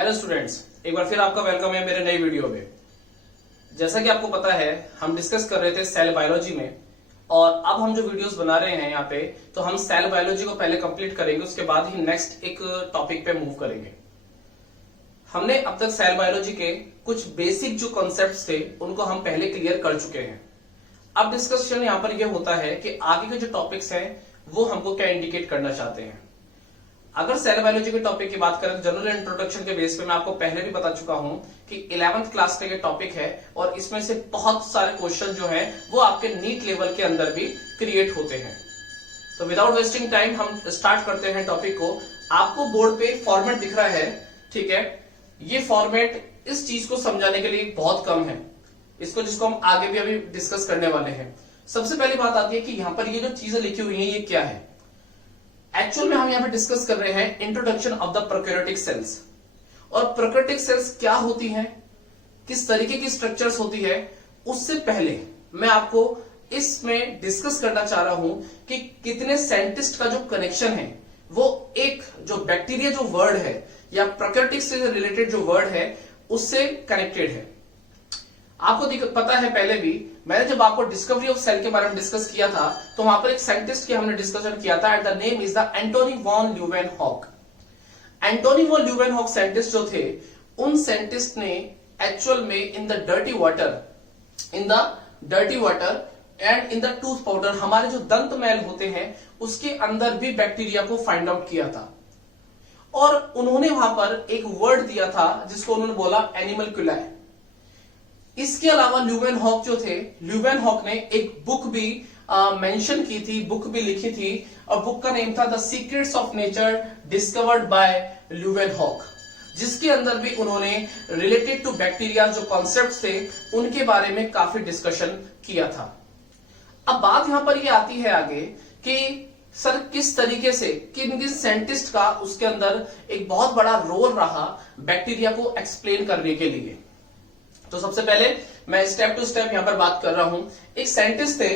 Hello students, एक बार फिर आपका वेलकम है मेरे नई वीडियो में। जैसा कि आपको पता है, हम डिस्कस कर रहे थे सेल बायोलॉजी में, और अब हम जो वीडियोस बना रहे हैं यहाँ पे, तो हम सेल बायोलॉजी को पहले कंप्लीट करेंगे, उसके बाद ही नेक्स्ट एक टॉपिक पे मूव करेंगे। हमने अब तक सेल बायोलॉजी के कुछ बेसिक जो कॉन्सेप्ट्स थे उनको हम पहले क्लियर कर चुके हैं। अब डिस्कशन यहाँ पर यह होता है कि आगे के जो टॉपिक्स हैं वो हमको क्या इंडिकेट करना चाहते हैं। अगर सेल बायोलॉजी के टॉपिक की बात करें तो जनरल इंट्रोडक्शन के बेस पे मैं आपको पहले भी बता चुका हूं कि 11th क्लास का ये टॉपिक है, और इसमें से बहुत सारे क्वेश्चन जो हैं वो आपके नीट लेवल के अंदर भी क्रिएट होते हैं। तो विदाउट वेस्टिंग टाइम हम स्टार्ट करते हैं टॉपिक को। आपको बोर्ड पे फॉर्मेट दिख रहा है, ठीक है। ये फॉर्मेट इस चीज को समझाने के लिए बहुत कम है, जिसको हम आगे भी अभी डिस्कस करने वाले हैं। सबसे पहली बात आती है कि यहाँ पर ये जो चीजें लिखी हुई है ये क्या है। एक्चुअल में हम यहाँ पे डिस्कस कर रहे हैं introduction of the prokaryotic sales. और प्रोकैरियोटिक सेल्स क्या होती हैं, किस तरीके की स्ट्रक्चर्स होती है, उससे पहले मैं आपको इसमें डिस्कस करना चाह रहा हूं कि कितने साइंटिस्ट का जो कनेक्शन है वो एक जो बैक्टीरिया जो वर्ड है या प्रोकैरियोटिक से रिलेटेड जो वर्ड है उससे कनेक्टेड है। आपको पता है, पहले भी मैंने जब आपको डिस्कवरी ऑफ सेल के बारे में डिस्कस किया था तो वहां पर एक साइंटिस्ट की हमने डिस्कशन किया था, and the name is the Antony von Leeuwenhoek. Antony von Leeuwenhoek scientist जो थे, उन साइंटिस्ट ने एक्चुअल में in the dirty water and in the tooth powder, हमारे जो दंत मैल होते हैं उसके अंदर भी बैक्टीरिया को फाइंड आउट किया था। और उन्होंने वहां पर एक वर्ड दिया था जिसको उन्होंने बोला एनिमलक्यूलाई। इसके अलावा ल्यूवेनहॉक जो थे, ल्यूवेनहॉक ने एक बुक भी मेंशन की थी, बुक भी लिखी थी, और बुक का नेम था the secrets of nature discovered by Leeuwenhoek, जिसके अंदर भी उन्होंने रिलेटेड टू बैक्टीरिया जो कॉन्सेप्ट्स थे उनके बारे में काफी डिस्कशन किया था। अब बात यहां पर ये आती है आगे कि सर किस तरीके से किन साइंटिस्ट का उसके अंदर एक बहुत बड़ा रोल रहा बैक्टीरिया को एक्सप्लेन करने के लिए। तो सबसे पहले मैं स्टेप टू स्टेप यहां पर बात कर रहा हूं। एक साइंटिस्ट थे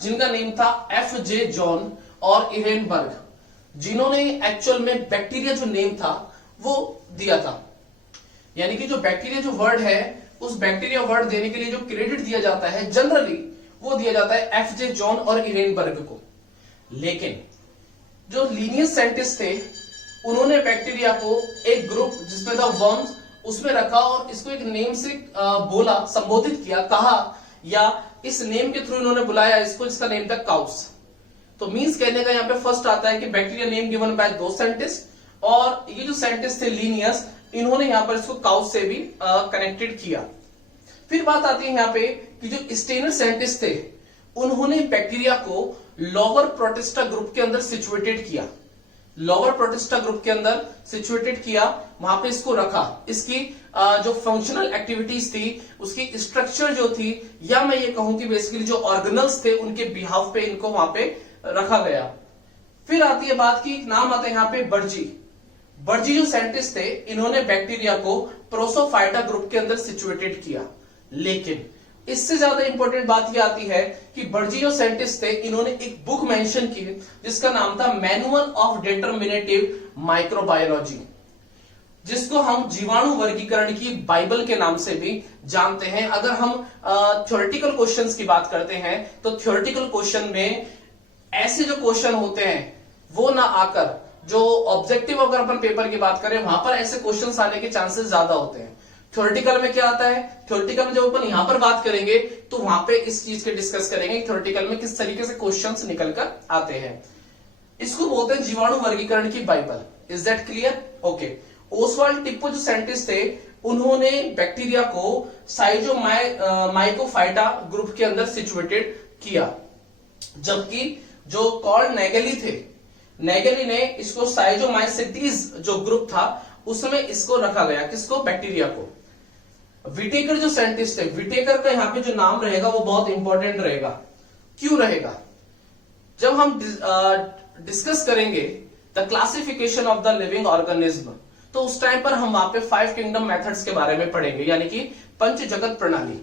जिनका नेम था F.J. जॉन और इरेनबर्ग, जिन्होंने एक्चुअल में बैक्टीरिया जो नेम था वो दिया था। यानी कि जो बैक्टीरिया जो वर्ड है, उस बैक्टीरिया वर्ड देने के लिए जो क्रेडिट दिया जाता है जनरली वो दिया जाता है F.J. जॉन और इरेनबर्ग को। लेकिन जो लीनियस साइंटिस्ट थे उन्होंने बैक्टीरिया को एक ग्रुप जिसमें था वर्म्स उसमें रखा और इसको एक नेम से बोला, संबोधित किया, कहा, या इस नेम के थ्रू इन्होंने बुलाया इसको, जिसका नेम था काउस। तो मींस कहने का यहाँ पे फर्स्ट आता है कि बैक्टीरिया नेम गिवन बाय दो साइंटिस्ट, और ये जो साइंटिस्ट थे लीनियस, इन्होंने यहाँ पर इसको काउस से भी कनेक्टेड किया। फिर बात आती है यहाँ पे कि जो स्टेनर साइंटिस्ट थे उन्होंने बैक्टीरिया को लोअर प्रोटिस्टा ग्रुप के अंदर सिचुएटेड किया, लोअर प्रोटिस्टा ग्रुप के अंदर सिचुएटेड किया, वहां पे इसको रखा। इसकी जो फंक्शनल एक्टिविटीज थी, उसकी स्ट्रक्चर जो थी, या मैं ये कहूं कि बेसिकली जो ऑर्गेनल्स थे उनके बिहाव पे इनको वहां पे रखा गया। फिर आती है बात की, नाम आता है यहाँ पे बर्जी जो साइंटिस्ट थे, इन्होंने बैक्टीरिया को प्रोसोफाइटा ग्रुप के अंदर सिचुएटेड किया। लेकिन इससे ज्यादा इंपॉर्टेंट बात यह आती है कि बर्जी जो साइंटिस्ट थे, इन्होंने एक बुक मेंशन की जिसका नाम था मैनुअल ऑफ डिटरमिनेटिव माइक्रोबायोलॉजी, जिसको हम जीवाणु वर्गीकरण की बाइबल के नाम से भी जानते हैं। अगर हम थ्योरेटिकल क्वेश्चंस की बात करते हैं तो थ्योरेटिकल क्वेश्चन में ऐसे जो क्वेश्चन होते हैं वो ना आकर जो ऑब्जेक्टिव, अगर अपन पेपर की बात करें, वहां पर ऐसे क्वेश्चंस आने के चांसेस ज्यादा होते हैं। थ्योरेटिकल में क्या आता है, थ्योरेटिकल में जब अपन यहां पर बात करेंगे तो वहां पे इस चीज के डिस्कस करेंगे थ्योरेटिकल में किस तरीके से क्वेश्चंस निकलकर आते हैं। इसको बोलते हैं जीवाणु वर्गीकरण की बाइबल। Is that clear? Okay. Oswald Tippo जो साइंटिस्ट थे, उन्होंने बैक्टीरिया को माइकोफाइटा ग्रुप के अंदर सिचुएटेड किया, जबकि जो कॉल नेगेली थे, नेगेली ने इसको साइजोमाइसिटीज जो ग्रुप था उसमें इसको रखा गया, किसको? बैक्टीरिया को। विटेकर जो साइंटिस्ट है, विटेकर का यहाँ पे जो नाम रहेगा वो बहुत इंपॉर्टेंट रहेगा। क्यों रहेगा? जब हम डिस्कस करेंगे the classification of the living organism, तो उस टाइम पर हम वहां पे 5 किंगडम मेथड्स के बारे में पढ़ेंगे, यानी कि पंच जगत प्रणाली।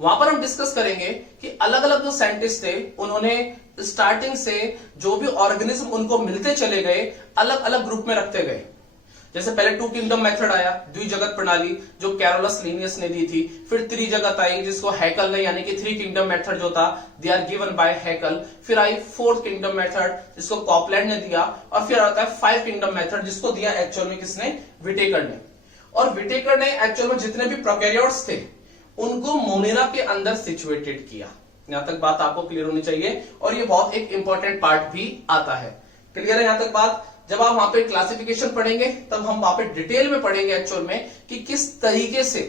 वहां पर हम डिस्कस करेंगे कि अलग अलग जो साइंटिस्ट थे उन्होंने स्टार्टिंग से जो भी ऑर्गेनिज्म उनको मिलते चले गए, अलग अलग ग्रुप में रखते गए। जैसे पहले 2 किंगडम मेथड आया, द्विजगत प्रणाली, जो कैरोलस लीनियस ने दी थी। फिर त्रिजगत आई, जिसको हैकल ने, यानी कि 3 किंगडम मेथड जो था, दे आर गिवन बाय हैकल। फिर आई 4th किंगडम मेथड, जिसको कॉपलैंड ने दिया। और फिर आता है 5 किंगडम मेथड, जिसको दिया एक्चुअल में किसने? विटेकर ने। और विटेकर ने एक्चुअल में जितने भी प्रोकैरियोट्स थे उनको मोनेरा के अंदर सिचुएटेड किया। यहां तक बात आपको क्लियर होनी चाहिए, और ये बहुत एक इंपॉर्टेंट पार्ट भी आता है। क्लियर है यहां तक बात? जब आप वहां पे क्लासिफिकेशन पढ़ेंगे तब हम वहां पे डिटेल में पढ़ेंगे एक्चुअल में कि किस तरीके से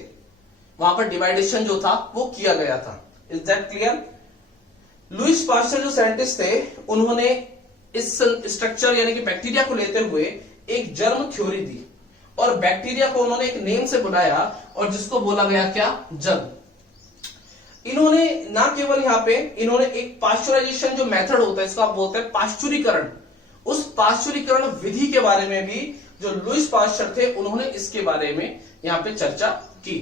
वहां पर डिवाइडेशन जो था वो किया गया था। Is that clear? Lewis pasture जो साइंटिस्ट थे, उन्होंने इस स्ट्रक्चर यानी कि बैक्टीरिया को लेते हुए एक जर्म थ्योरी दी, और बैक्टीरिया को उन्होंने एक नेम से बुलाया, और जिसको बोला गया क्या? जर्म। इन्होंने ना केवल यहां पे इन्होंने एक पास्चुराइजेशन जो मेथड होता है, इसको आप बोलते हैं पास्चुरीकरण, उस पास्चुरीकरण विधि के बारे में भी जो लुईस पास्चर थे उन्होंने इसके बारे में यहां पे चर्चा की।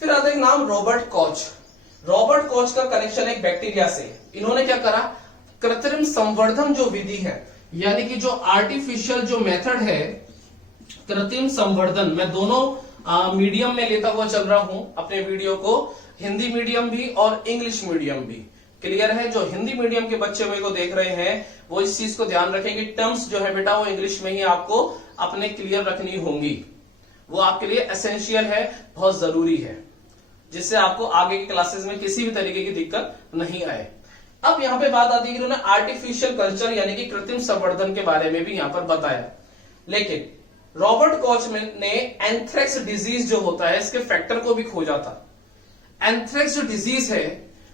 फिर आता है नाम रॉबर्ट कॉच। रॉबर्ट कॉच का कनेक्शन एक बैक्टीरिया से। इन्होंने क्या करा? कृत्रिम संवर्धन जो विधि है, यानी कि जो आर्टिफिशियल जो मेथड है, कृत्रिम संवर्धन, मैं दोनों मीडियम में लेता हुआ चल रहा हूं अपने वीडियो को, हिंदी मीडियम भी और इंग्लिश मीडियम भी। क्लियर है? जो हिंदी मीडियम के बच्चे मेरे को देख रहे हैं वो इस चीज को ध्यान रखें कि टर्म्स जो है बेटा वो इंग्लिश में ही आपको अपने क्लियर रखनी होंगी। वो आपके लिए एसेंशियल है, बहुत जरूरी है, जिससे आपको आगे की क्लासेस में किसी भी तरीके की दिक्कत नहीं आए। अब यहां पे बात आती है कि उन्होंने आर्टिफिशियल कल्चर यानी कि कृत्रिम संवर्धन के बारे में भी यहां पर बताया। लेकिन रॉबर्ट कॉच ने एंथ्रेक्स डिजीज जो होता है इसके फैक्टर को भी खोजा था। एंथ्रेक्स जो डिजीज है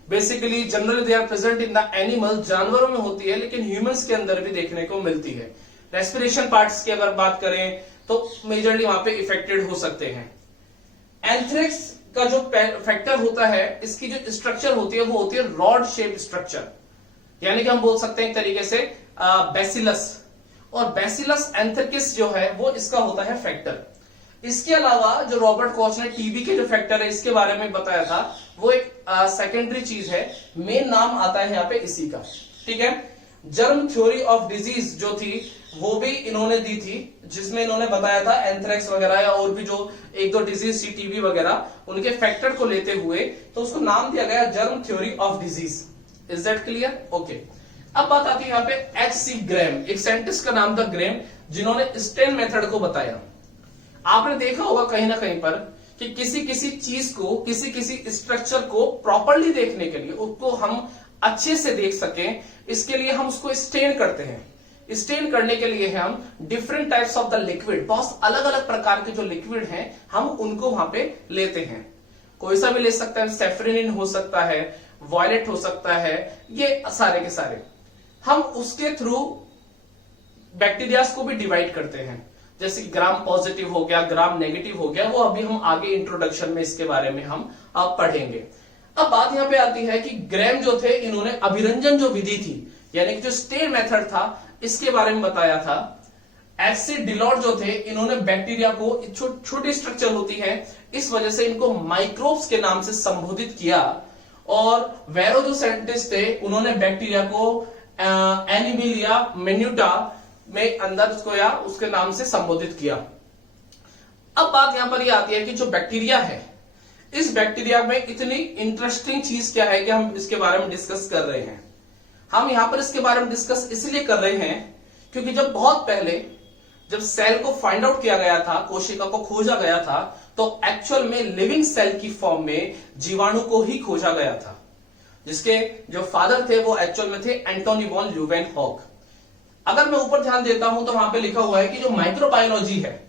basically generally they are present in the animal, जानवरों में होती है, लेकिन ह्यूमंस के अंदर भी देखने को मिलती है। रेस्पिरेशन पार्ट्स की अगर बात करें तो मेजरली वहां पे इफेक्टेड हो सकते हैं। एंथ्रेक्स का जो फैक्टर होता है, इसकी जो स्ट्रक्चर होती है वो होती है रॉड शेप स्ट्रक्चर, यानी कि हम बोल सकते हैं एक तरीके से बैसिलस, और बैसिलस एंथ्रेकिस जो है वो इसका होता है फैक्टर। इसके अलावा जो रॉबर्ट कॉच ने टीबी के जो फैक्टर है इसके बारे में बताया था, वो एक सेकेंडरी चीज है, मेन नाम आता है यहाँ पे इसी का। ठीक है? जर्म थ्योरी ऑफ डिजीज जो थी वो भी इन्होंने दी थी, जिसमें इन्होंने बताया था एंथ्रेक्स वगैरह या और भी जो एक दो डिजीज थी टीबी वगैरह, उनके फैक्टर को लेते हुए तो उसको नाम दिया गया germ theory of disease. Is that clear? Okay. अब बात आती है यहाँ पे H.C. ग्रैम, एक साइंटिस्ट का नाम था ग्रैम, जिन्होंने स्टेन मेथड को बताया। आपने देखा होगा कहीं ना कहीं पर कि किसी किसी चीज को, किसी किसी स्ट्रक्चर को प्रॉपरली देखने के लिए, उसको हम अच्छे से देख सकें, इसके लिए हम उसको स्टेन करते हैं। स्टेन करने के लिए हम different types of the liquid, बहुत अलग अलग प्रकार के जो लिक्विड हैं हम उनको वहां पे लेते हैं। कोई सा भी ले सकता है, सेफ्रिन हो सकता है, वॉयलेट हो सकता है, ये सारे के सारे हम उसके थ्रू बैक्टीरियाज को भी डिवाइड करते हैं। जैसे ग्राम पॉजिटिव हो गया, ग्राम नेगेटिव हो गया, वो अभी हम आगे इंट्रोडक्शन में इसके बारे में हम अब पढ़ेंगे। अब बात यहां पे आती है कि ग्रैम जो थे, इन्होंने अभिरंजन जो विधि थी यानी कि जो स्टेन मेथड था इसके बारे में बताया था। H.C. डिलॉट जो थे, इन्होंने बैक्टीरिया को छोटी स्ट्रक्चर होती है इस वजह से इनको माइक्रोब्स के नाम से संबोधित किया, और वेरो जो साइंटिस्ट थे उन्होंने बैक्टीरिया को एनिमिलिया मिन्यूटा में अंदर उसको या उसके नाम से संबोधित किया। अब बात यहां पर यह आती है कि जो बैक्टीरिया है, इस बैक्टीरिया में इतनी इंटरेस्टिंग चीज क्या है कि हम इसके बारे में डिस्कस कर रहे हैं। हम यहां पर इसके बारे में डिस्कस इसलिए कर रहे हैं क्योंकि जब बहुत पहले जब सेल को फाइंड आउट किया गया था, कोशिका को खोजा गया था, तो एक्चुअल में लिविंग सेल की फॉर्म में जीवाणु को ही खोजा गया था, जिसके जो फादर थे वो एक्चुअल में थे एंटोनी वॉन ल्यूवेनहॉक। अगर मैं ऊपर ध्यान देता हूं तो वहां पे लिखा हुआ है कि जो माइक्रोबायोलॉजी है,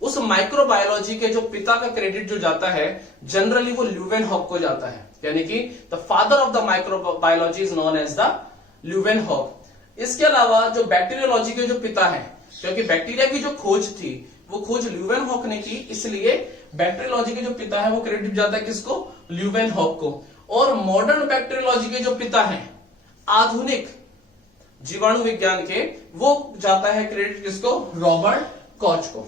उस माइक्रोबायोलॉजी के जो पिता का क्रेडिट जो जाता है जनरली वो ल्यूवेनहॉक को जाता है, यानी कि the father of the microbiology is known as the Leeuwenhoek. इसके अलावा जो बैक्टीरियोलॉजी के जो पिता है, क्योंकि बैक्टीरिया की जो खोज थी वो खोज ल्यूवेनहॉक ने की, इसलिए बैक्टीरियोलॉजी के जो पिता है वो क्रेडिट जाता है किसको? ल्यूवेनहॉक को। और मॉडर्न बैक्टीरियोलॉजी के जो पिता हैं, आधुनिक जीवाणु विज्ञान के, वो जाता है क्रेडिट किसको? रॉबर्ट कॉच को।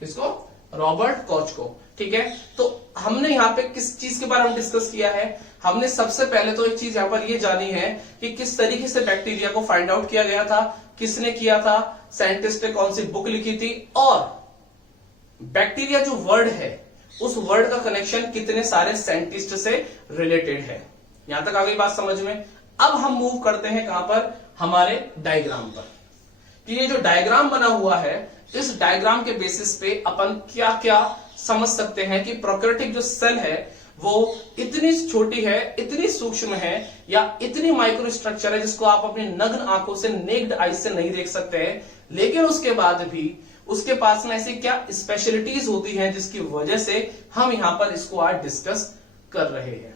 किसको? रॉबर्ट कॉच को। ठीक है, तो हमने यहाँ पे किस चीज के बारे में डिस्कस किया है? हमने सबसे पहले तो एक चीज यहाँ पर ये जानी है कि किस तरीके से बैक्टीरिया को फाइंड आउट किया गया था, किसने किया था, साइंटिस्ट ने कौन सी बुक लिखी थी, और बैक्टीरिया जो वर्ड है उस वर्ड का कनेक्शन कितने सारे साइंटिस्ट से रिलेटेड है। यहां तक आ गई बात समझ में। अब हम मूव करते हैं कहां पर, हमारे डायग्राम पर। कि ये जो डायग्राम बना हुआ है, इस डायग्राम के बेसिस पे अपन क्या क्या समझ सकते हैं कि प्रोकैरियोटिक जो सेल है वो इतनी छोटी है, इतनी सूक्ष्म है, या इतनी माइक्रो स्ट्रक्चर है जिसको आप अपनी नग्न आंखों से, नेक्ड आई से नहीं देख सकते हैं, लेकिन उसके बाद भी उसके पास में ऐसी क्या स्पेशलिटीज होती हैं जिसकी वजह से हम यहां पर इसको आज डिस्कस कर रहे हैं।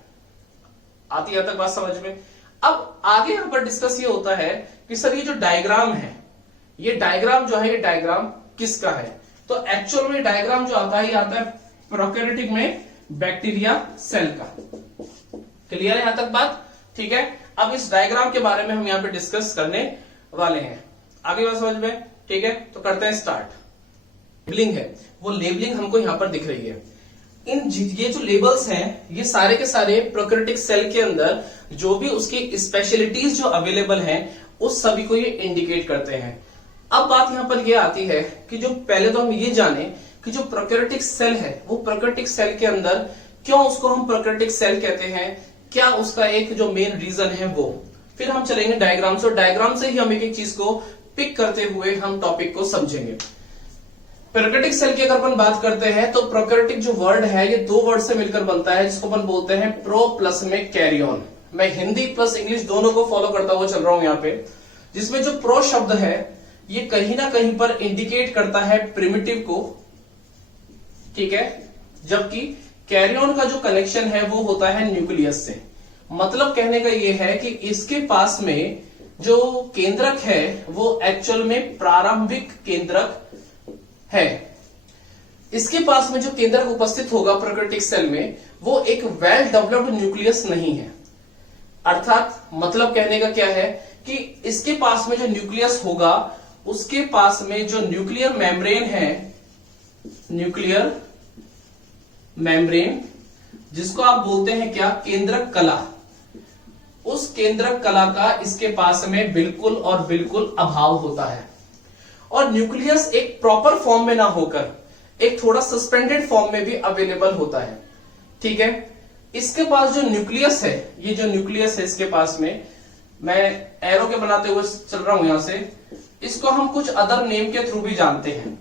आती है तक बात समझ में। अब आगे यहां पर डिस्कस ये होता है कि सर ये जो डायग्राम है, ये डायग्राम जो है, ये डायग्राम किसका है। तो एक्चुअल में डायग्राम जो आता है, ये आता है प्रोकैरियोटिक में बैक्टीरिया सेल का। क्लियर है यहां तक बात, ठीक है। अब इस डायग्राम के बारे में हम यहां पे डिस्कस करने वाले हैं। आगे बात समझ में, ठीक है। तो करते हैं स्टार्ट। लेबलिंग है, वो लेबलिंग हमको यहां पर दिख रही है। ये जो लेबल्स हैं, ये सारे के सारे प्रोकैरियोटिक सेल के अंदर जो भी उसकी स्पेशलिटीज जो अवेलेबल हैं, उस सभी को ये इंडिकेट करते हैं। अब बात यहां पर ये आती है कि जो पहले तो हम ये जाने कि जो प्रोकैरियोटिक सेल है, वो प्रोकैरियोटिक सेल के अंदर क्यों उसको हम प्रोकैरियोटिक सेल कहते हैं, क्या उसका एक जो मेन रीजन है वो। फिर हम चलेंगे डायग्राम से, और डायग्राम से ही हम एक एक चीज को पिक करते हुए हम टॉपिक को समझेंगे। प्रोकैरियोटिक सेल की अगर अपन बात करते हैं तो प्रोकैरियोटिक जो वर्ड है, ये दो वर्ड से मिलकर बनता है, जिसको अपन बोलते हैं प्रो प्लस में कैरियन। मैं हिंदी प्लस इंग्लिश दोनों को फॉलो करता हुआ चल रहा हूं यहाँ पे। जिसमें जो प्रो शब्द है, ये कहीं ना कहीं पर इंडिकेट करता है प्रिमिटिव को, ठीक है, जबकि कैरियन का जो कनेक्शन है वो होता है न्यूक्लियस से। मतलब कहने का ये है कि इसके पास में जो केंद्रक है वो एक्चुअल में प्रारंभिक केंद्रक है। इसके पास में जो केंद्रक उपस्थित होगा प्रोकैरियोटिक सेल में, वो एक वेल डेवलप्ड न्यूक्लियस नहीं है। अर्थात मतलब कहने का क्या है कि इसके पास में जो न्यूक्लियस होगा, उसके पास में जो न्यूक्लियर मेम्ब्रेन है, न्यूक्लियर मेम्ब्रेन, जिसको आप बोलते हैं क्या, केंद्रक कला, उस केंद्रक कला का इसके पास में बिल्कुल और बिल्कुल अभाव होता है। और न्यूक्लियस एक प्रॉपर फॉर्म में ना होकर एक थोड़ा सस्पेंडेड फॉर्म में भी अवेलेबल होता है, ठीक है। इसके पास जो न्यूक्लियस है, ये जो न्यूक्लियस है इसके पास में, मैं एरो के बनाते हुए चल रहा हूं यहां से, इसको हम कुछ अदर नेम के थ्रू भी जानते हैं,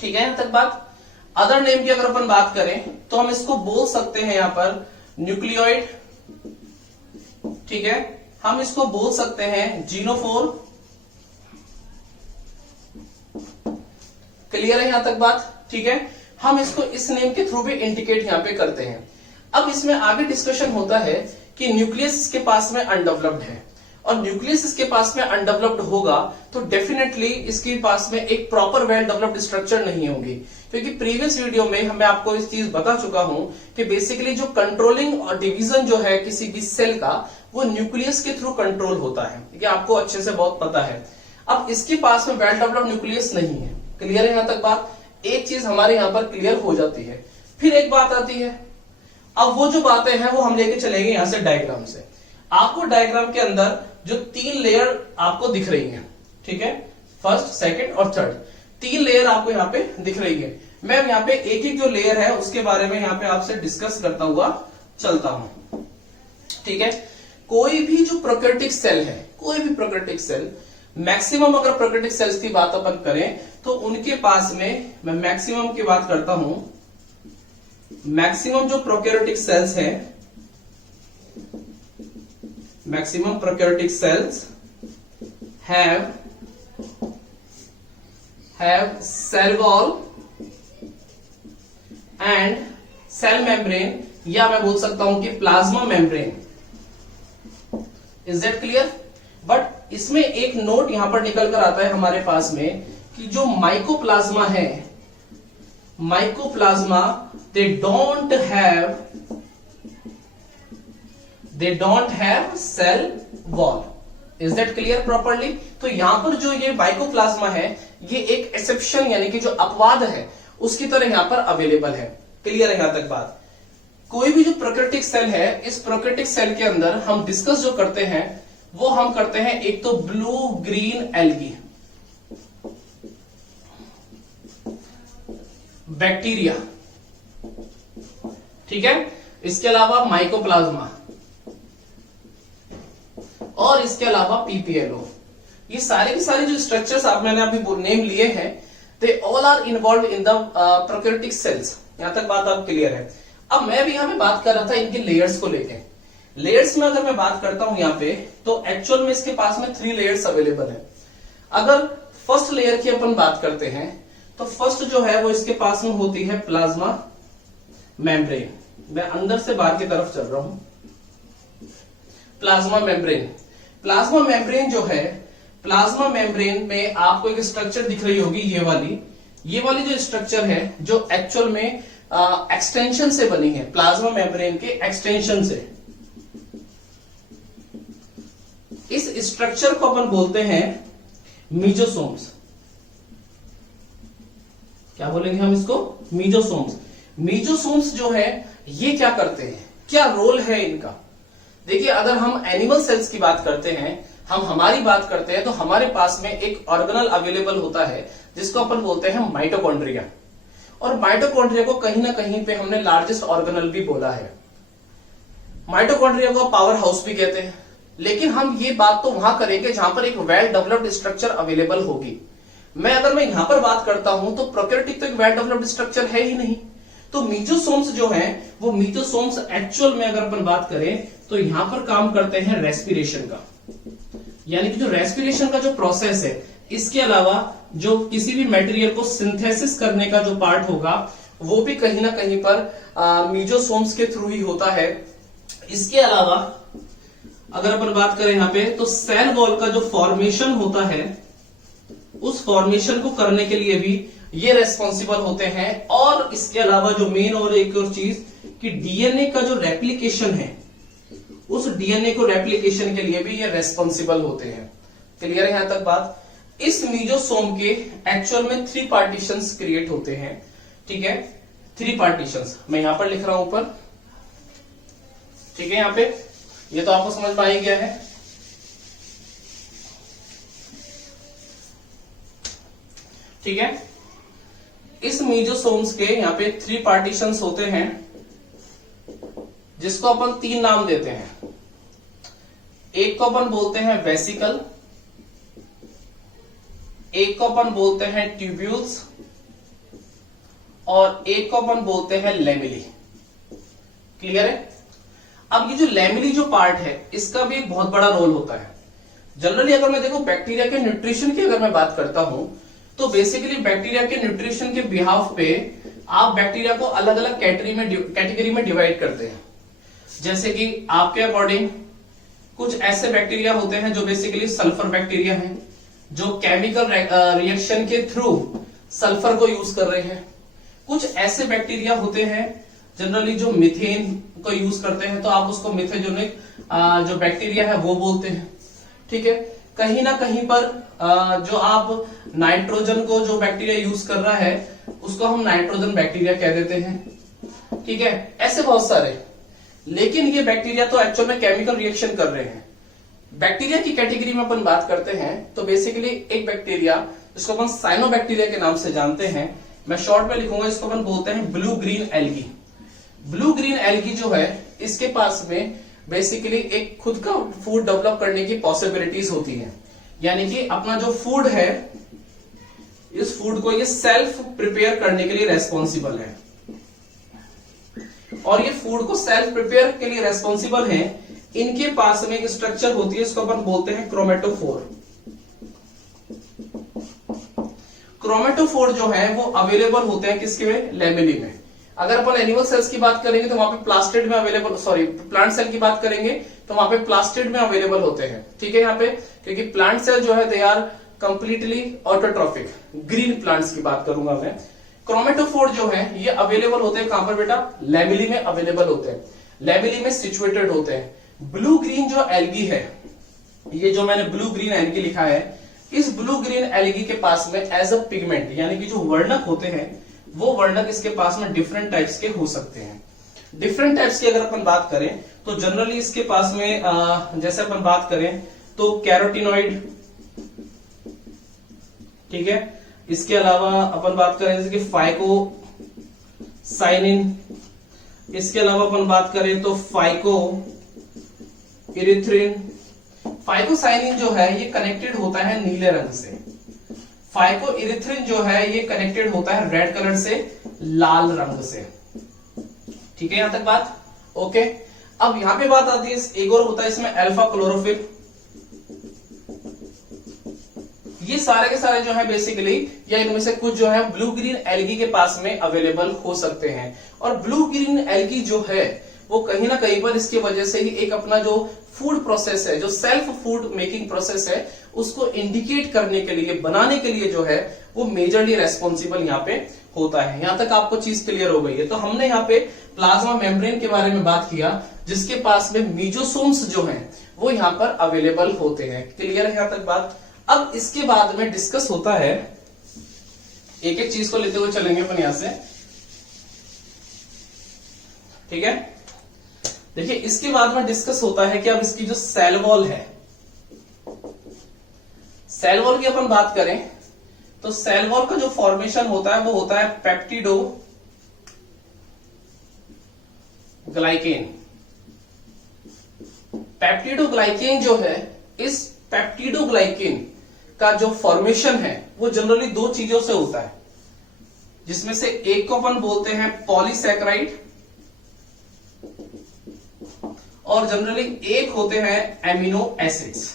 ठीक है। यहां तक बात। अदर नेम की अगर अपन बात करें तो हम इसको बोल सकते हैं यहां पर न्यूक्लियोइड, ठीक है। हम इसको बोल सकते हैं जीनोफोर। क्लियर है यहां तक बात, ठीक है। हम इसको इस नेम के थ्रू भी इंडिकेट यहां पे करते हैं। अब इसमें आगे डिस्कशन होता है कि न्यूक्लियस इसके पास में अनडेवलप्ड है, और न्यूक्लियस इसके पास में अनडेवलप्ड होगा तो डेफिनेटली इसके पास में एक प्रॉपर वेल डेवलप्ड स्ट्रक्चर नहीं होगी। क्योंकि प्रीवियस वीडियो में मैं आपको इस चीज बता चुका हूं कि बेसिकली जो कंट्रोलिंग और डिवीजन जो है किसी भी सेल का, वो न्यूक्लियस के थ्रू कंट्रोल होता है, ठीक है। आपको अच्छे से बहुत पता है। अब इसके पास में वेल डेवलप्ड न्यूक्लियस नहीं है। क्लियर है यहां तक बात। एक चीज हमारे यहां पर क्लियर हो जाती है। फिर एक बात आती है, अब वो जो बातें हैं वो हम लेके चलेंगे यहां से डायग्राम से। आपको डायग्राम के अंदर जो 3 लेयर आपको दिख रही हैं, ठीक है, फर्स्ट, सेकंड और थर्ड, 3 लेयर आपको यहाँ पे दिख रही है। मैं यहाँ पे एक एक जो लेयर है उसके बारे में यहाँ पे आपसे डिस्कस करता हुआ चलता हूं, ठीक है। कोई भी जो प्रोकैरियोटिक सेल है, कोई भी प्रोकैरियोटिक सेल, मैक्सिमम अगर प्रोकैरियोटिक सेल्स की बात अपन करें तो उनके पास में, मैं मैक्सिमम की बात करता हूं, मैक्सिमम जो प्रोकैरियोटिक सेल्स हैं, maximum prokaryotic cells have cell wall and cell membrane, या मैं बोल सकता हूं कि plasma membrane. Is that clear. But इसमें एक नोट यहां पर निकल कर आता है हमारे पास में कि जो माइकोप्लाज्मा है, mycoplasma they don't have cell wall. Is that clear properly. तो यहां पर जो ये माइकोप्लाज्मा है, ये एक एक्सेप्शन यानी कि जो अपवाद है उसकी तरह यहां पर अवेलेबल है। क्लियर है यहां तक बात। कोई भी जो प्रोकैरियोटिक सेल है, इस प्रोकैरियोटिक सेल के अंदर हम डिस्कस जो करते हैं वो हम करते हैं एक तो ब्लू ग्रीन एल्गी, बैक्टीरिया, ठीक है, इसके अलावा माइकोप्लाज्मा और इसके अलावा पीपीएलओ। ये सारे के सारे जो स्ट्रक्चर्स आप मैंने अभी नेम लिए हैं, they all are involve in the prokaryotic cells. यहां तक बात आप क्लियर है। अब मैं भी यहां पे बात कर रहा था इनके लेयर्स को लेके। लेयर्स में अगर मैं बात करता हूं यहां पे, तो एक्चुअल में इसके पास में 3 लेयर्स अवेलेबल है। अगर फर्स्ट लेयर की अपन बात करते हैं, तो फर्स्ट जो है वो इसके पास में होती है प्लाज्मा मेम्ब्रेन। मैं अंदर से बाहर की तरफ चल रहा हूं। प्लाज्मा मेम्ब्रेन, प्लाज्मा मेम्ब्रेन जो है, प्लाज्मा मेम्ब्रेन में आपको एक स्ट्रक्चर दिख रही होगी, ये वाली जो स्ट्रक्चर है, जो एक्चुअल में एक्सटेंशन से बनी है, प्लाज्मा मेम्ब्रेन के एक्सटेंशन से। इस स्ट्रक्चर को अपन बोलते हैं मीजोसोम्स। क्या बोलेंगे हम इसको? मीजोसोम्स। मीजोसोम्स जो है ये क्या करते हैं, क्या रोल है इनका? देखिए, अगर हम एनिमल सेल्स की बात करते हैं, हम हमारी बात करते हैं, तो हमारे पास में एक ऑर्गेनल अवेलेबल होता है जिसको अपन बोलते हैं माइटोकॉन्ड्रिया। और माइटोकॉन्ड्रिया को कहीं ना कहीं पे हमने लार्जेस्ट ऑर्गेनल भी बोला है। माइटोकॉन्ड्रिया को पावर हाउस भी कहते हैं। लेकिन हम ये बात तो वहां करेंगे जहां पर एक वेल डेवलप्ड स्ट्रक्चर अवेलेबल होगी। अगर मैं यहां पर बात करता हूं, तो प्रोकैरियोटिक तो एक वेल डेवलप्ड स्ट्रक्चर है ही नहीं। तो मीजोसोम्स जो हैं, वो मीजोसोम्स एक्चुअल में अगर अपन बात करें, तो यहां पर काम करते हैं रेस्पिरेशन का। यानी कि जो रेस्पिरेशन का जो प्रोसेस है, इसके अलावा जो किसी भी मटेरियल को सिंथेसिस करने का जो पार्ट होगा, वो भी कहीं ना कहीं पर मीजोसोम्स के थ्रू ही होता है। इसके अलावा अगर अपन बात करें यहां पे, तो सेल वॉल का जो फॉर्मेशन होता है, उस फॉर्मेशन को करने के लिए भी ये रेस्पॉन्सिबल होते हैं। और इसके अलावा जो मेन और एक और चीज कि डीएनए का जो रेप्लिकेशन है, उस डीएनए को रेप्लिकेशन के लिए भी ये रेस्पॉन्सिबल होते हैं। क्लियर है यहां तक बात? इस मीजोसोम के एक्चुअल में 3 पार्टीशंस क्रिएट होते हैं, ठीक है, 3 पार्टीशंस। मैं यहां पर लिख रहा हूं ऊपर, ठीक है, यहां पे ये तो आपको समझ में आ ही गया है। ठीक है, इस मीजोसोम्स के यहां पे 3 पार्टीशंस होते हैं, जिसको अपन 3 नाम देते हैं। एक को अपन बोलते हैं वेसिकल, एक को अपन बोलते हैं ट्यूब्यूल्स, और एक को अपन बोलते हैं लैमेली। क्लियर है? अब ये जो लैमेली जो पार्ट है, इसका भी एक बहुत बड़ा रोल होता है। जनरली अगर मैं देखो बैक्टीरिया के न्यूट्रिशन की अगर मैं बात करता हूं, तो बेसिकली बैक्टीरिया के न्यूट्रिशन के बिहाफ पे आप बैक्टीरिया को अलग अलग कैटेगरी में डिवाइड करते हैं। जैसे कि आपके अकॉर्डिंग कुछ ऐसे बैक्टीरिया होते हैं जो बेसिकली सल्फर बैक्टीरिया हैं, जो केमिकल रिएक्शन के थ्रू सल्फर को यूज कर रहे हैं। कुछ ऐसे बैक्टीरिया होते हैं जनरली जो मीथेन को यूज करते हैं, तो आप उसको मिथेजोनिक जो बैक्टीरिया है वो बोलते हैं। ठीक है, कहीं ना कहीं पर जो आप नाइट्रोजन को जो बैक्टीरिया यूज कर रहा है, उसको हम नाइट्रोजन बैक्टीरिया कह देते हैं। ठीक है, ऐसे बहुत सारे। लेकिन ये बैक्टीरिया तो एक्चुअल में केमिकल रिएक्शन कर रहे हैं। बैक्टीरिया की कैटेगरी में अपन बात करते हैं, तो बेसिकली एक बैक्टीरिया जिसको अपन साइनोबैक्टीरिया के नाम से जानते हैं, मैं शॉर्ट में लिखूंगा, इसको अपन बोलते हैं blue green algae. Blue green algae जो है, इसके पास में बेसिकली एक खुद का फूड डेवलप करने की पॉसिबिलिटीज होती है। यानी कि अपना जो फूड है, इस फूड को ये सेल्फ प्रिपेयर करने के लिए रेस्पॉन्सिबल है। और ये फूड को सेल्फ प्रिपेयर के लिए रेस्पॉन्सिबल है। इनके पास में एक स्ट्रक्चर होती है, इसको अपन बोलते हैं क्रोमेटोफोर। क्रोमेटोफोर जो है वो अवेलेबल होते हैं किसके में? लैमेली में। अगर अपन एनिमल सेल्स की बात करेंगे तो वहां पे प्लास्टिड में अवेलेबल, सॉरी प्लांट सेल की बात करेंगे तो वहां पे प्लास्टिड में अवेलेबल होते हैं। ठीक है, यहाँ पे क्योंकि प्लांट सेल जो है they are completely autotrophic. Green plants की बात करूंगा मैं। क्रोमेटोफोर जो है ये अवेलेबल होते हैं कहां पर बेटा? लैमेली में अवेलेबल होते हैं, लैमेली में सिचुएटेड होते हैं। ब्लू ग्रीन जो एल्गी है, ये जो मैंने ब्लू ग्रीन एल्गी लिखा है, इस ब्लू ग्रीन एल्गी के पास में एज अ पिगमेंट, यानी कि जो वर्णक होते हैं, वो वर्णक इसके पास में डिफरेंट टाइप्स के हो सकते हैं। डिफरेंट टाइप्स की अगर अपन बात करें तो जनरली इसके पास में जैसे अपन बात करें तो कैरोटिनॉइड, ठीक है। इसके अलावा अपन बात करें जैसे कि फाइकोसाइनिन, इसके अलावा अपन बात करें तो फाइको इरिथ्रिन। फाइकोसाइनिन जो है ये कनेक्टेड होता है नीले रंग से, फाइको इरिथ्रिन जो है ये कनेक्टेड होता है रेड कलर से, लाल रंग से, ठीक है यहां तक बात ओके। अब यहां पे बात आती है, एक और होता है इसमें अल्फा क्लोरोफिल। ये सारे के सारे जो है बेसिकली या इनमें से कुछ जो है ब्लू ग्रीन एल्गी के पास में अवेलेबल हो सकते हैं। और ब्लू ग्रीन एल्गी जो है वो कहीं ना कहीं पर इसकी वजह से ही एक अपना जो फूड प्रोसेस है, जो सेल्फ फूड मेकिंग प्रोसेस है, उसको इंडिकेट करने के लिए, बनाने के लिए जो है वो मेजरली रेस्पॉन्सिबल यहाँ पे होता है। यहां तक आपको चीज क्लियर हो गई है। तो हमने यहाँ पे प्लाज्मा मेम्ब्रेन के बारे में बात किया, जिसके पास में मीजोसोम्स जो हैं वो यहाँ पर अवेलेबल होते हैं। क्लियर है यहां तक बात। अब इसके बाद में डिस्कस होता है, एक एक चीज को लेते हुए चलेंगे अपन यहां से, ठीक है। देखिए इसके बाद में डिस्कस होता है कि अब इसकी जो सेल वॉल है, सेल वॉल की अपन बात करें तो सेल वॉल का जो फॉर्मेशन होता है वो होता है पेप्टिडो ग्लाइकेन। पेप्टिडोग्लाइकेन जो है, इस पेप्टिडोग्लाइकेन का जो फॉर्मेशन है वो जनरली दो चीजों से होता है, जिसमें से एक को अपन बोलते हैं पॉलीसैकेराइड और जनरली एक होते हैं एमिनो एसिड्स।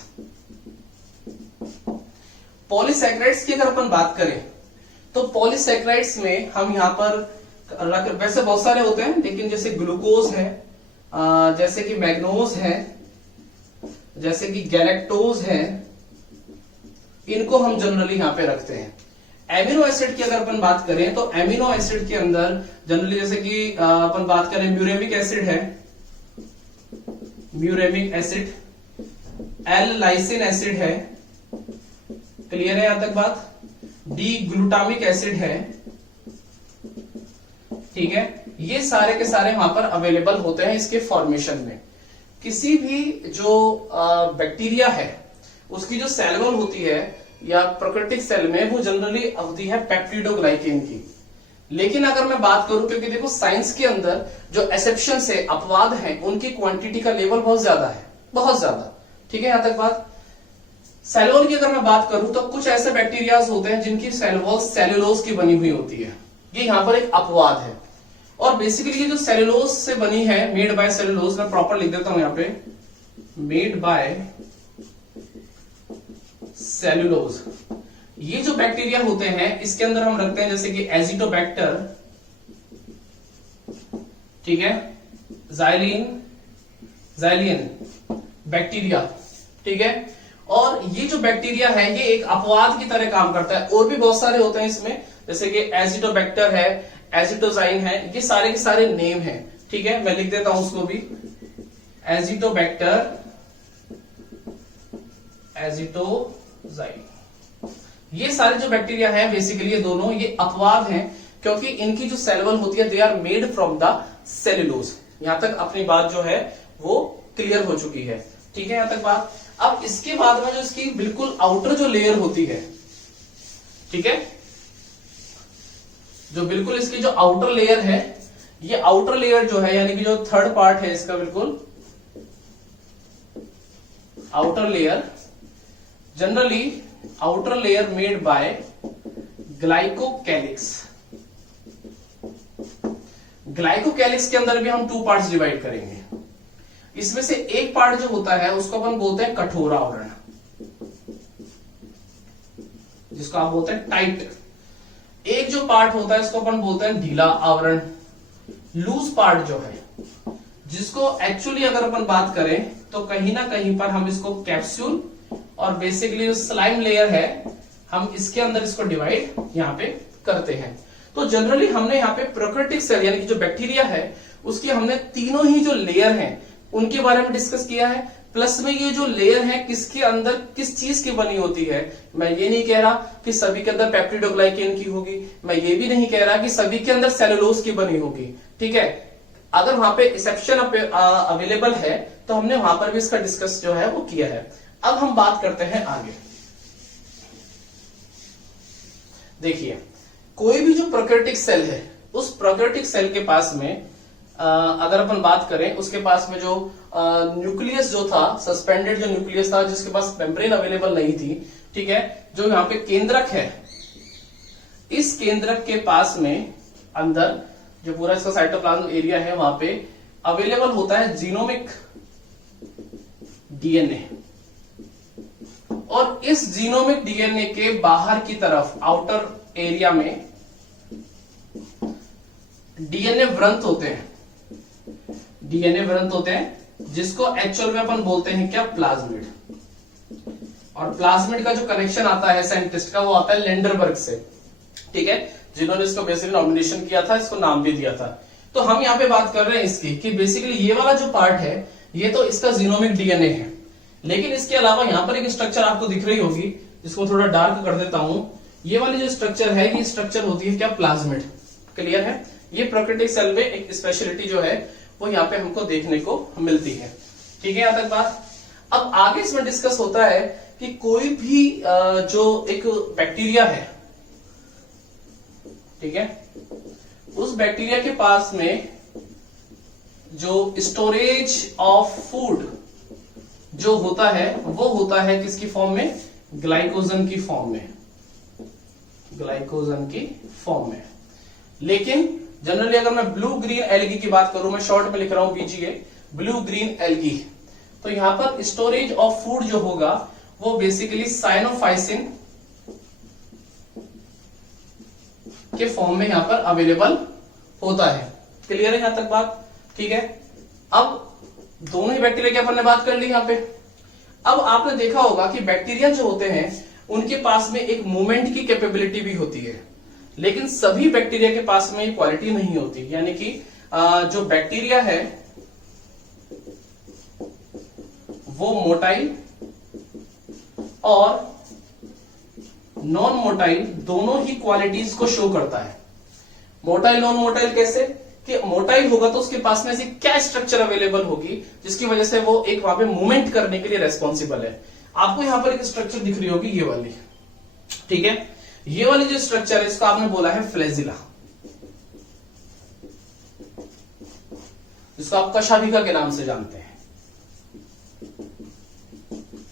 पॉलीसैकेराइड्स की अगर अपन बात करें तो पॉलीसैकेराइड्स में हम यहां पर वैसे बहुत सारे होते हैं, लेकिन जैसे ग्लूकोज है, जैसे कि मैग्नोज है, जैसे कि गैलेक्टोज है, इनको हम जनरली यहां पे रखते हैं। एमिनो एसिड की अगर अपन बात करें तो एमिनो एसिड के अंदर जनरली जैसे कि अपन बात करें म्यूरेमिक एसिड है, muramic acid, L lysine acid है, क्लियर है यहां तक बात, डी ग्लूटामिक एसिड है, ठीक है। ये सारे के सारे वहां पर अवेलेबल होते हैं इसके फॉर्मेशन में। किसी भी जो बैक्टीरिया है उसकी जो सेल वॉल होती है या प्राकृतिक सेल में, वो जनरली अवधि है पेप्टिडोग्लाइकेन की। लेकिन अगर मैं बात करूं, क्योंकि देखो साइंस के अंदर जो एक्सेप्शन है, अपवाद हैं, उनकी क्वांटिटी का लेवल बहुत ज्यादा है, बहुत ज्यादा, ठीक है यहां तक बात। सेल वॉल की अगर मैं बात करूं तो कुछ ऐसे बैक्टीरियाज होते हैं जिनकी सेल वॉल सेलुलोज की बनी हुई होती है, ये यहां पर एक अपवाद है। और बेसिकली ये जो सेलुलोज से बनी है, मेड बाय सेलुलोज, मैं प्रॉपर लिख देता हूं यहां पे, मेड बाय सेलुलोज। ये जो बैक्टीरिया होते हैं इसके अंदर हम रखते हैं जैसे कि एजिटोबैक्टर, ठीक है, जाइलियन बैक्टीरिया, ठीक है। और ये जो बैक्टीरिया है ये एक अपवाद की तरह काम करता है। और भी बहुत सारे होते हैं इसमें, जैसे कि एजिटोबैक्टर है, एजिटोजाइन है, ये सारे के सारे नेम हैं, ठीक है। मैं लिख देता हूं उसको भी, एजिटोबैक्टर, एजिटोजाइन। ये सारे जो बैक्टीरिया हैं बेसिकली ये दोनों ये अपवाद हैं, क्योंकि इनकी जो सेल वॉल होती है they are made from the cellulose. यहां तक अपनी बात जो है वो क्लियर हो चुकी है, ठीक है यहां तक बात। अब इसके बाद में जो इसकी बिल्कुल आउटर जो लेयर होती है, ठीक है, जो बिल्कुल इसकी जो आउटर लेयर है, ये आउटर लेयर जो है यानी कि जो थर्ड पार्ट है इसका, बिल्कुल outer layer, generally outer layer made by glycocalyx. Glycocalyx के अंदर भी हम टू पार्ट्स डिवाइड करेंगे। इसमें से एक पार्ट जो होता है उसको अपन बोलते हैं कठोर आवरण, जिसको आप बोलते हैं टाइट। एक जो पार्ट होता है इसको अपन बोलते हैं ढीला आवरण। लूज पार्ट जो है, जिसको एक्चुअली अगर अपन बात करें तो कहीं ना कहीं पर हम इसको कैप्सूल और बेसिकली जो स्लाइम लेयर है हम इसके अंदर इसको डिवाइड यहां पे करते हैं। तो जनरली हमने यहाँ पे प्राकृतिक सेल यानी कि जो बैक्टीरिया है उसकी हमने तीनों ही जो लेयर हैं उनके बारे में डिस्कस किया है। प्लस में ये जो लेयर है किसके अंदर किस चीज की बनी होती है, मैं ये नहीं कह रहा कि सभी के अंदर पेप्टिडोग्लाइकेन की होगी, मैं ये भी नहीं कह रहा कि सभी के अंदर सेलुलोज की बनी होगी, ठीक है। अगर वहां पे एक्सेप्शन अवेलेबल है तो हमने वहां पर भी इसका डिस्कस जो है वो किया है। अब हम बात करते हैं आगे। देखिए, कोई भी जो प्रोकैरियोटिक सेल है, उस प्रोकैरियोटिक सेल के पास में अगर अपन बात करें, उसके पास में जो न्यूक्लियस जो था, सस्पेंडेड जो न्यूक्लियस था, जिसके पास मेम्ब्रेन अवेलेबल नहीं थी, ठीक है, जो यहाँ पे केंद्रक है, इस केंद्रक के पास में अंदर जो पूरा इसका साइटोप्लाज्म एरिया है, वहां पे अवेलेबल होता है जीनोमिक डीएनए। और इस जीनोमिक डीएनए के बाहर की तरफ, आउटर एरिया में डीएनए वृंत होते हैं, डीएनए वृंत होते हैं, जिसको एक्चुअल में अपन बोलते हैं क्या, प्लाज्मिड। और प्लाज्मिड का जो कनेक्शन आता है साइंटिस्ट का, वो आता है लेंडरबर्ग से, ठीक है, जिन्होंने इसको बेसिकली नॉमिनेशन किया था, इसको नाम भी दिया था। तो हम यहाँ पे बात कर रहे हैं इसकी कि बेसिकली ये वाला जो पार्ट है, ये तो इसका जीनोमिक डीएनए है, लेकिन इसके अलावा यहाँ पर एक स्ट्रक्चर आपको दिख रही होगी, जिसको थोड़ा डार्क कर देता हूं। ये वाली जो स्ट्रक्चर है, ये स्ट्रक्चर होती है क्या, प्लाज्मिड। क्लियर है? ये प्रोकैरियोटिक सेल में एक स्पेशलिटी जो है वो यहाँ पे हमको देखने को मिलती है। ठीक है, यहां तक बात। अब आगे इसमें डिस्कस होता है कि कोई भी जो एक बैक्टीरिया है, ठीक है, उस बैक्टीरिया के पास में जो स्टोरेज ऑफ फूड जो होता है, वो होता है किसकी फॉर्म में, ग्लाइकोजन की फॉर्म में, ग्लाइकोजन की फॉर्म में। लेकिन जनरली अगर मैं ब्लू ग्रीन एल्गी की बात करूं, मैं शॉर्ट में लिख रहा हूं बीजीए, ब्लू ग्रीन एल्गी, तो यहां पर स्टोरेज ऑफ फूड जो होगा वो बेसिकली साइनोफाइसिन के फॉर्म में यहां पर अवेलेबल होता है। क्लियर है यहां तक बात? ठीक है। अब दोनों ही बैक्टीरिया की अपन ने बात कर ली यहां पे। अब आपने देखा होगा कि बैक्टीरिया जो होते हैं उनके पास में एक मूवमेंट की कैपेबिलिटी भी होती है, लेकिन सभी बैक्टीरिया के पास में ये क्वालिटी नहीं होती। यानी कि जो बैक्टीरिया है वो मोटाइल और नॉन मोटाइल दोनों ही क्वालिटीज को शो करता है। मोटाइल नॉन मोटाइल कैसे, कि मोटाइल होगा तो उसके पास में ऐसी क्या स्ट्रक्चर अवेलेबल होगी जिसकी वजह से वो एक वहां पे मूवमेंट करने के लिए रेस्पॉन्सिबल है। आपको यहां पर एक स्ट्रक्चर दिख रही होगी, ये वाली, ठीक है, ये वाली जो स्ट्रक्चर है इसको आपने बोला है फ्लैजिला, जिसको आप कशाभिका के नाम से जानते हैं।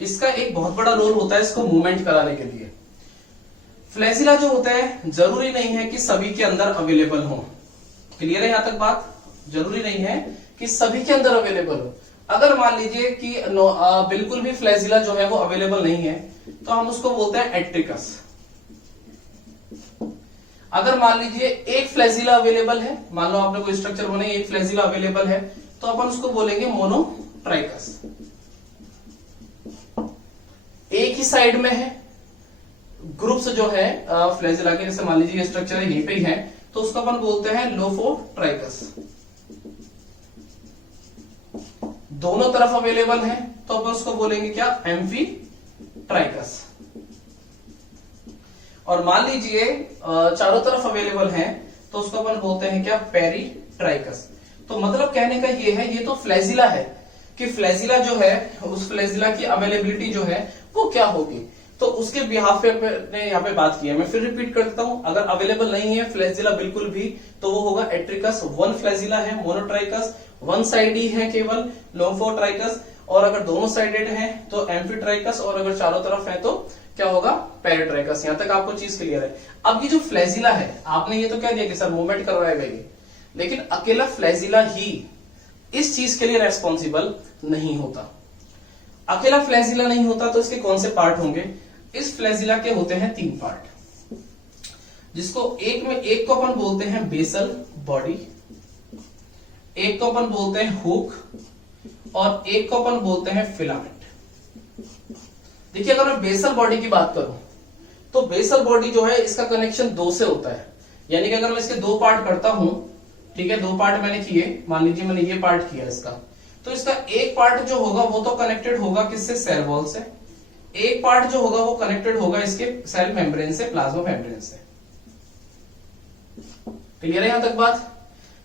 इसका एक बहुत बड़ा रोल होता है इसको मूवमेंट कराने के लिए। फ्लैजिला जो होता है जरूरी नहीं है कि सभी के अंदर अवेलेबल हो। क्लियर है यहां तक बात? जरूरी नहीं है कि सभी के अंदर अवेलेबल हो। अगर मान लीजिए कि बिल्कुल भी फ्लैजिला जो है वो अवेलेबल नहीं है तो हम उसको बोलते हैं एट्रिकस। अगर मान लीजिए एक फ्लैजिला अवेलेबल है, मान लो आपने कोई स्ट्रक्चर बनाई, एक फ्लैजिला अवेलेबल है, तो अपन उसको बोलेंगे मोनोट्राइकस। एक ही साइड में है, ग्रुप्स जो है फ्लैजिला के, जैसे मान लीजिए स्ट्रक्चर यहीं पे ही है, तो उसको अपन बोलते हैं लोफोट्राइकस। दोनों तरफ अवेलेबल है तो अपन उसको बोलेंगे क्या, एम्फीट्राइकस। और मान लीजिए चारों तरफ अवेलेबल है तो उसको अपन बोलते हैं क्या, पेरीट्राइकस। तो मतलब कहने का ये है, ये तो फ्लैजिला है कि फ्लैजिला जो है, उस फ्लैजिला की अवेलेबिलिटी जो है वो क्या होगी, तो उसके बिहाफ पे ने यहाँ पे बात की है। मैं फिर रिपीट कर देता हूं, अगर अवेलेबल नहीं है फ्लैजिला बिल्कुल भी, तो वो होगा एट्रिकस। वन फ्लैजिला है मोनोट्राइकस, वन साइड है केवल लोम्फोट्राइकस, और अगर दोनों साइडेड है तो एम्फीट्राइकस, और अगर चारों तरफ है तो क्या होगा, पेरीट्राइकस। यहां तक आपको चीज क्लियर है। अब ये जो फ्लैजिला है, आपने ये तो कह दिया कि सर मूवमेंट करवाएगा ये, लेकिन अकेला फ्लैजिला ही इस चीज के लिए रेस्पॉन्सिबल नहीं होता। अकेला फ्लैजिला नहीं होता तो इसके कौन से पार्ट होंगे? इस फ्लैजिला के होते हैं 3 पार्ट, जिसको एक को अपन बोलते हैं बेसल बॉडी, एक को अपन बोलते हैं हुक, और एक को अपन बोलते हैं फिलामेंट। देखिए, अगर मैं बेसल बॉडी की बात करूं तो बेसल बॉडी जो है इसका कनेक्शन 2 से होता है। यानी कि अगर मैं इसके 2 पार्ट करता हूं, ठीक है, 2 पार्ट मैंने किए, मान लीजिए मैंने ये पार्ट किया इसका, तो इसका एक पार्ट जो होगा वो तो कनेक्टेड होगा किससे, सेल वॉल से। एक पार्ट जो होगा वो कनेक्टेड होगा इसके सेल मेम्ब्रेन से, प्लाज्मा मेम्ब्रेन से। क्लियर है यहां तक बात?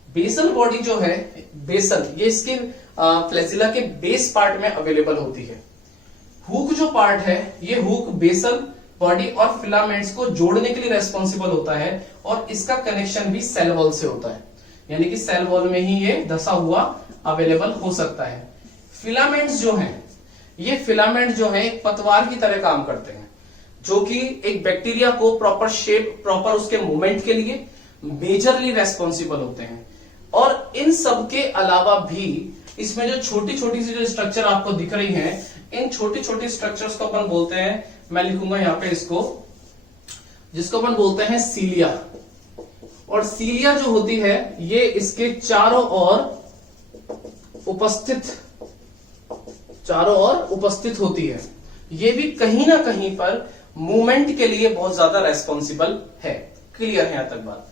बेसल बॉडी जो है, बेसल, ये इसके फ्लैजिला के बेस पार्ट में अवेलेबल होती है। हुक जो पार्ट है, ये हुक बेसल बॉडी और फिलामेंट्स को जोड़ने के लिए रेस्पॉन्सिबल होता है और इसका कनेक्शन भी सेल वॉल से होता है, यानी कि सेल वॉल में ही ये धसा हुआ अवेलेबल हो सकता है। फिलामेंट्स जो हैं, ये फिलामेंट जो है एक पतवार की तरह काम करते हैं, जो कि एक बैक्टीरिया को प्रॉपर शेप, प्रॉपर उसके मूवमेंट के लिए मेजरली रेस्पॉन्सिबल होते हैं। और इन सब के अलावा भी इसमें जो छोटी छोटी सी जो स्ट्रक्चर आपको दिख रही हैं, इन छोटी छोटी स्ट्रक्चर्स को अपन बोलते हैं, मैं लिखूंगा यहां पे इसको, जिसको अपन बोलते हैं सीलिया। और सीलिया जो होती है ये इसके चारों ओर उपस्थित होती है। ये भी कहीं ना कहीं पर मूवमेंट के लिए बहुत ज्यादा रेस्पॉन्सिबल है। क्लियर है यहां तक बात?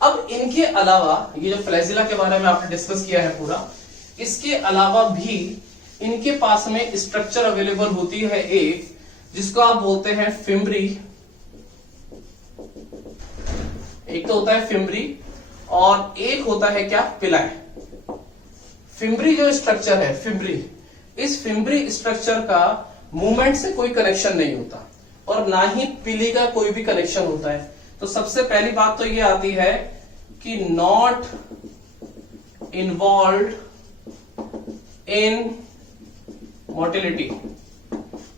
अब इनके अलावा ये जो फ्लैजिला के बारे में आपने डिस्कस किया है पूरा, इसके अलावा भी इनके पास में स्ट्रक्चर अवेलेबल होती है एक, जिसको आप बोलते हैं फिम्ब्री। एक तो होता है फिम्ब्री और एक होता है क्या, पिलाई। फिम्ब्री जो स्ट्रक्चर है, फिम्ब्री, इस फिम्ब्री स्ट्रक्चर का मूवमेंट से कोई कनेक्शन नहीं होता और ना ही पिली का कोई भी कनेक्शन होता है। तो सबसे पहली बात तो ये आती है कि नॉट इन्वॉल्व इन मोटिलिटी,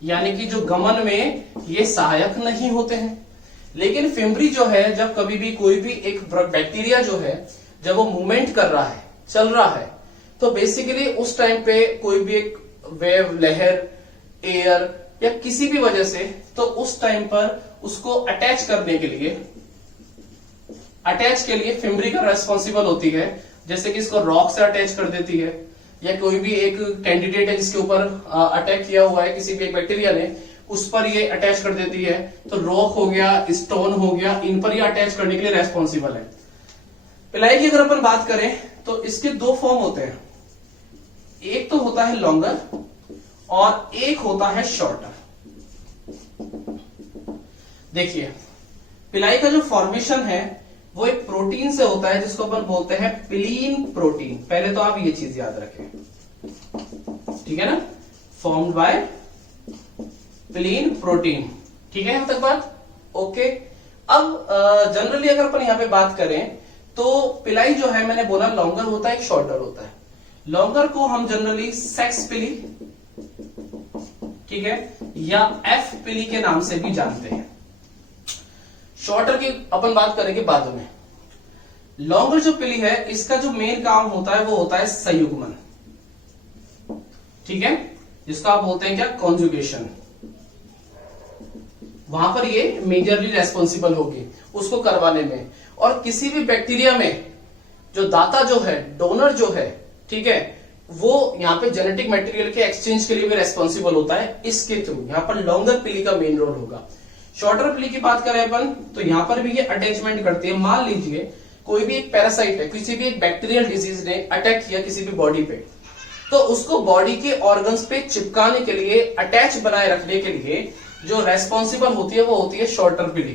यानी कि जो गमन में ये सहायक नहीं होते हैं। लेकिन फिम्ब्री जो है, जब कभी भी कोई भी एक बैक्टीरिया जो है, जब वो मूवमेंट कर रहा है, चल रहा है, तो बेसिकली उस टाइम पे कोई भी एक वेव, लहर, एयर या किसी भी वजह से, तो उस टाइम पर उसको अटैच करने के लिए फिम्ब्री का रेस्पॉन्सिबल होती है। जैसे कि इसको रॉक से अटैच कर देती है, या कोई भी एक कैंडिडेट है जिसके ऊपर अटैक किया हुआ है किसी भी एक बैक्टीरिया ने, उस पर ये अटैच कर देती है। तो रॉक हो गया, स्टोन हो गया, इन पर ये अटैच करने के लिए रेस्पॉन्सिबल है। पिलाई की अगर अपन बात करें तो इसके दो फॉर्म होते हैं, एक तो होता है लॉन्गर और एक होता है शॉर्टर। देखिए, पिलाई का जो फॉर्मेशन है वो एक प्रोटीन से होता है जिसको अपन बोलते हैं पिलीन प्रोटीन। पहले तो आप ये चीज याद रखें, ठीक है ना, फॉर्म्ड बाय पिलीन प्रोटीन। ठीक है यहां तक बात? ओके। अब जनरली अगर अपन यहां पे बात करें तो पिलाई जो है, मैंने बोला लॉन्गर होता है, एक शॉर्टर होता है। लॉन्गर को हम जनरली सेक्स पिली, ठीक है, या एफ पिली के नाम से भी जानते हैं। शॉर्टर की अपन बात करेंगे बाद में। लॉन्गर जो पिली है, इसका जो मेन काम होता है वो होता है संयुग्मन, ठीक है, जिसको आप बोलते हैं क्या, कॉन्जुगेशन। वहां पर ये मेजरली रेस्पॉन्सिबल होगी उसको करवाने में। और किसी भी बैक्टीरिया में जो दाता जो है, डोनर जो है, ठीक है, वो यहाँ पे जेनेटिक मटेरियल के एक्सचेंज के लिए भी रेस्पॉन्सिबल होता है। इसके थ्रू यहाँ पर लॉन्गर पिली का मेन रोल होगा। शॉर्टर पिली की बात करें अपन तो यहाँ पर भी ये अटैचमेंट करती है। मान लीजिए कोई भी एक पैरासाइट है, किसी भी एक बैक्टीरियल डिजीज ने अटैक किया किसी भी बॉडी पे, तो उसको बॉडी के ऑर्गन्स पे चिपकाने के लिए, अटैच बनाए रखने के लिए जो रेस्पॉन्सिबल होती है वो होती है शॉर्टर पिली।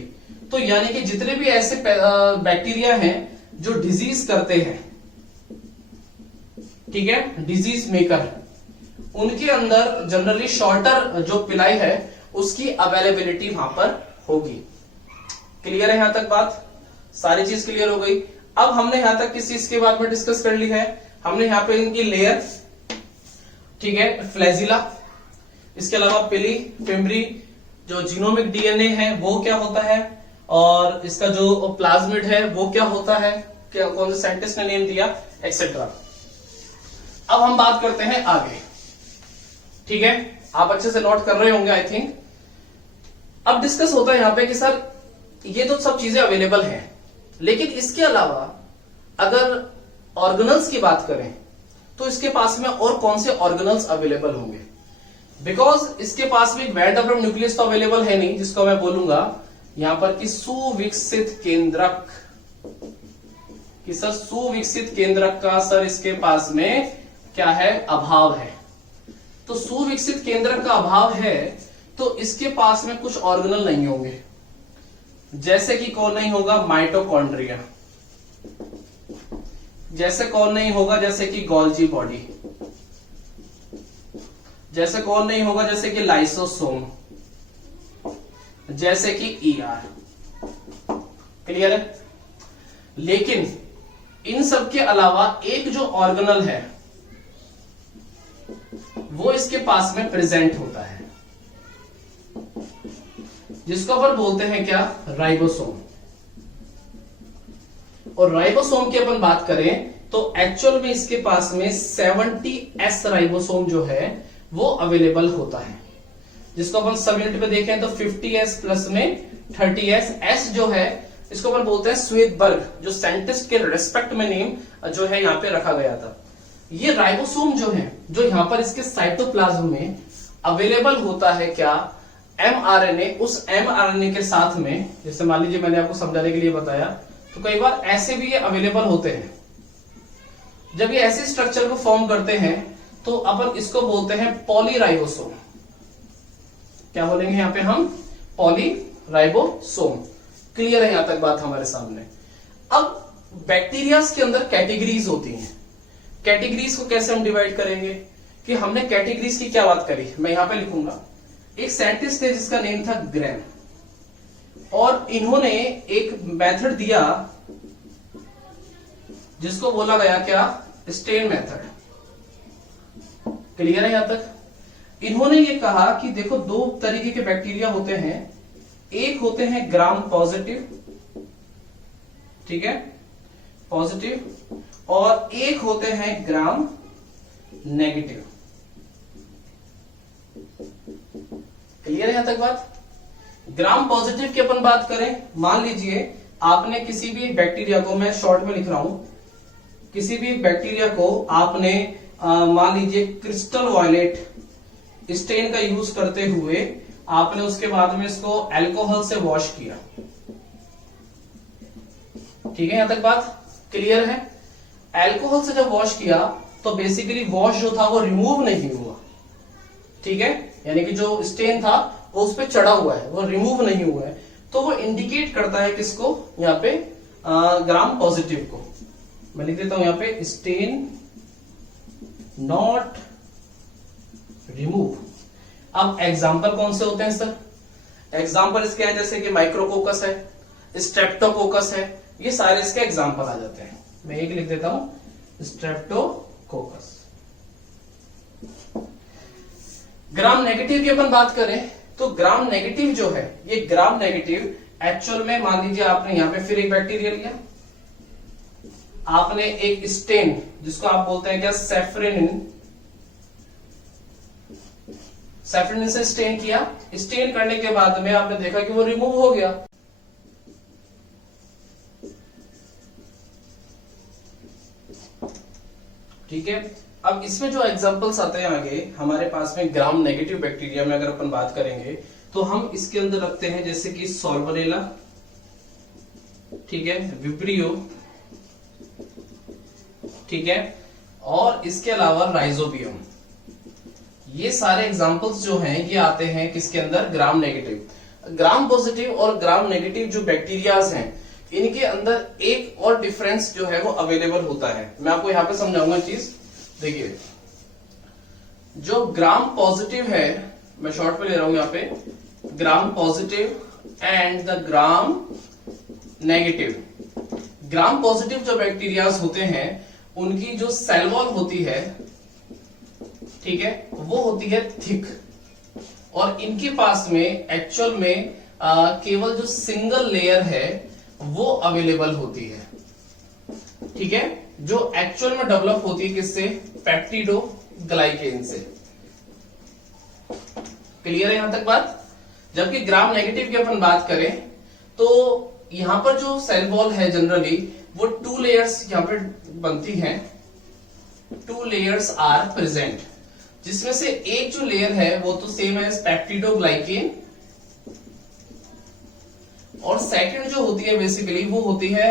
तो यानी कि जितने भी ऐसे बैक्टीरिया हैं जो डिजीज करते हैं, ठीक है, डिजीज मेकर, उनके अंदर जनरली शॉर्टर जो पिलाई है उसकी अवेलेबिलिटी वहां पर होगी। क्लियर है यहां तक बात? सारी चीज क्लियर हो गई। अब हमने यहां तक किस चीज के बारे में डिस्कस कर ली है, हमने यहां पे इनकी लेयर, ठीक है, फ्लैजिला, इसके अलावा पिली, फिम्ब्री, जो जीनोमिक डीएनए है वो क्या होता है, और इसका जो प्लाज्मिड है वो क्या होता है, क्या कौन से साइंटिस्ट ने नेम दिया, एक्सेट्रा। अब हम बात करते हैं आगे, ठीक है, आप अच्छे से नोट कर रहे होंगे आई थिंक। अब डिस्कस होता है यहां पे कि सर ये तो सब चीजें अवेलेबल हैं, लेकिन इसके अलावा अगर ऑर्गेनल्स की बात करें तो इसके पास में और कौन से ऑर्गेनल्स अवेलेबल होंगे। बिकॉज इसके पास में वेल डेवलप्ड न्यूक्लियस तो अवेलेबल है नहीं, जिसको मैं बोलूंगा यहां पर कि सुविकसित केंद्रक, कि सर सुविकसित केंद्रक का सर इसके पास में क्या है, अभाव है। तो सुविकसित केंद्रक का अभाव है तो इसके पास में कुछ ऑर्गेनल नहीं होंगे, जैसे कि कौन नहीं होगा, माइटोकॉन्ड्रिया, जैसे कौन नहीं होगा, जैसे कि गोल्जी बॉडी, जैसे कौन नहीं होगा, जैसे कि लाइसोसोम, जैसे कि ईआर। क्लियर है? लेकिन इन सब के अलावा एक जो ऑर्गेनल है वो इसके पास में प्रेजेंट होता है, जिसको अपन बोलते हैं क्या, राइबोसोम। और राइबोसोम की अपन बात करें तो एक्चुअल में इसके पास में 70S राइबोसोम जो है वो अवेलेबल होता है, जिसको अपन सब यूनिट में देखें तो 50S प्लस में 30S। एस जो है इसको अपन बोलते हैं स्वेदबर्ग, जो साइंटिस्ट के रेस्पेक्ट में नेम जो है यहाँ पे रखा गया था। ये राइबोसोम जो है, जो यहाँ पर इसके साइटोप्लाज्म में अवेलेबल होता है क्या, mRNA। उस mRNA के साथ में, जैसे मान लीजिए मैंने आपको समझाने के लिए बताया, तो कई बार ऐसे भी ये अवेलेबल होते हैं। जब ये ऐसे स्ट्रक्चर को फॉर्म करते हैं तो अपन इसको बोलते हैं पॉलीराइबोसोम। क्या बोलेंगे यहाँ पे हम, पॉलीराइबोसोम। क्लियर है यहां तक बात हमारे सामने? अब बैक्टीरियाज के अंदर कैटेगरीज होती हैं। कैटेगरीज को कैसे हम डिवाइड करेंगे, कि हमने कैटेगरीज की क्या बात करी, मैं यहां पे लिखूंगा। एक साइंटिस्ट है जिसका नेम था ग्रैम, और इन्होंने एक मेथड दिया जिसको बोला गया क्या, स्टेन मेथड। क्लियर है यहां तक? इन्होंने ये कहा कि देखो दो तरीके के बैक्टीरिया होते हैं, एक होते हैं ग्राम पॉजिटिव, ठीक है, पॉजिटिव, और एक होते हैं ग्राम नेगेटिव। क्लियर है यहां तक बात? ग्राम पॉजिटिव की अपन बात करें, मान लीजिए आपने किसी भी बैक्टीरिया को, मैं शॉर्ट में लिख रहा हूं, किसी भी बैक्टीरिया को आपने मान लीजिए क्रिस्टल वायलेट स्टेन का यूज करते हुए आपने उसके बाद में इसको अल्कोहल से वॉश किया। ठीक है, यहां तक बात क्लियर है? अल्कोहल से जब वॉश किया तो बेसिकली वॉश जो था वो रिमूव नहीं हुआ, ठीक है, यानी कि जो स्टेन था वो उस पर चढ़ा हुआ है, वो रिमूव नहीं हुआ है, तो वो इंडिकेट करता है किसको, यहाँ पे ग्राम पॉजिटिव को। मैं लिख देता हूं यहाँ पे, स्टेन नॉट रिमूव। अब एग्जाम्पल कौन से होते हैं सर? एग्जाम्पल इसके हैं जैसे कि माइक्रोकोकस है, स्ट्रेप्टोकोकस है, ये सारे इसके एग्जाम्पल आ जाते हैं। मैं एक लिख देता हूं, स्ट्रेप्टोकोकस। ग्राम नेगेटिव की अपन बात करें तो ग्राम नेगेटिव जो है, ये ग्राम नेगेटिव एक्चुअल में मान लीजिए आपने यहां पे फिर एक बैक्टीरिया लिया, आपने एक स्टेन जिसको आप बोलते हैं क्या, सेफ्रेनिन, सेफ्रेनिन से स्टेन किया। स्टेन करने के बाद में आपने देखा कि वो रिमूव हो गया। ठीक है, अब इसमें जो एग्जांपल्स आते हैं आगे हमारे पास में ग्राम नेगेटिव बैक्टीरिया में अगर अपन बात करेंगे तो हम इसके अंदर रखते हैं जैसे कि सॉल्मोनेला, ठीक है, विब्रियो, ठीक है, और इसके अलावा राइजोबियम। ये सारे एग्जांपल्स जो हैं ये आते हैं किसके अंदर, ग्राम नेगेटिव। ग्राम पॉजिटिव और ग्राम नेगेटिव जो बैक्टीरियाज हैं इनके अंदर एक और डिफरेंस जो है वो अवेलेबल होता है। मैं आपको यहां पे समझाऊंगा चीज। देखिए, जो ग्राम पॉजिटिव है, मैं शॉर्ट में ले रहा हूं यहां पे, gram positive and the gram negative. Gram positive जो बैक्टीरियाज होते हैं उनकी जो सेल वॉल होती है, ठीक है, वो होती है थिक, और इनके पास में एक्चुअल में केवल जो सिंगल लेयर है वो अवेलेबल होती है, ठीक है, जो एक्चुअल में डेवलप होती है किससे, पेप्टिडोग्लाइकेन से। क्लियर है यहां तक बात? जबकि ग्राम नेगेटिव की अपन बात करें तो यहां पर जो सेल वॉल है जनरली वो 2 लेयर्स यहां पर बनती हैं, 2 लेयर्स आर प्रेजेंट, जिसमें से एक जो लेयर है वो तो सेम है पेप्टिडोग्लाइकेन, और सेकंड जो होती है बेसिकली वो होती है